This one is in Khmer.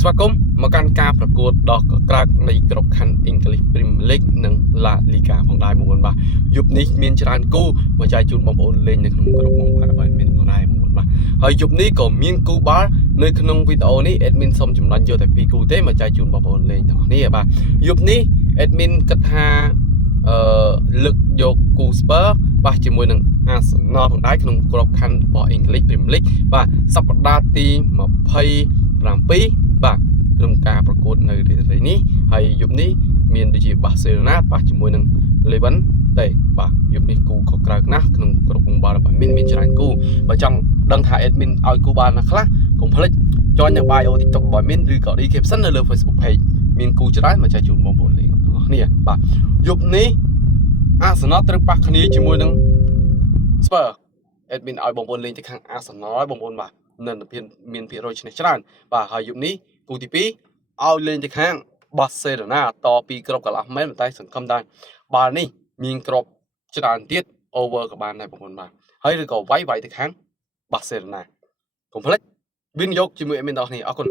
ស្វាគមន៍មកកាន់ការប្រកួតដ៏កក្រើកនៃក្របខ័ណ្ឌ English Premier League និង La Liga ផងដែរបងប្អូនបាទយប់នេះមានច្រើនគូមកចែកជូនបងប្អូនលេងនៅក្នុងក្រុមបងប្អូនបាទមានផងដែរបងប្អូនបាទហើយយប់នេះក៏មានគូបាល់នៅក្នុងវីដេអូនេះ admin សូមចម្រាញ់យកតែ2គូទេមកចែកជូនបងប្អូនលេងទាំងគ្នាបាទយប់នេះ admin គិតថាលើកយកគូ Spurs ប៉ះជាមួយនឹង Arsenal ផងដែរក្នុងក្របខ័ណ្ឌរបស់ English Premier League បាទសប្តាហ៍ទី27បាទក្នុងការប្រកួតនៅរាត្រីនេះហើយយប់នេះមានដូចជា Barcelona ប៉ះជាមួយនឹង Levin ទេបាទយប់នេះគូខុសក្រៅណាស់ក្នុងក្រុមបងបាល់របស់មានច្រើនគូបើចង់ដឹងថា admin ឲ្យគូបាល់ណាខ្លះកុំភ្លេច join នៅ bio TikTok របស់មានឬក៏ description នៅលើ Facebook page មានគូច្រើនមកចែកជូនបងប្អូនលេងទាំងអស់គ្នាបាទយប់នេះ Arsenal ត្រូវប៉ះគ្នាជាមួយនឹង Spurs admin ឲ្យបងប្អូនលេងទៅខាង Arsenal ហើយបងប្អូនបាទនៅមានភាគរយឈ្នះច្រើនបាទហើយយប់នេះគូទី2ឲ្យលេងទៅខាង Barcelona តពីក្របកន្លះមែនតែសង្ឃឹមថាបាល់នេះមានក្របច្រើនទៀត over ក៏បានដែរបងប្អូនបាទហើយឬក៏វាយទៅខាង Barcelona កុំភ្លេចវិនិយោគជាមួយ admin ទាំងអស់គ្នាអរគុណ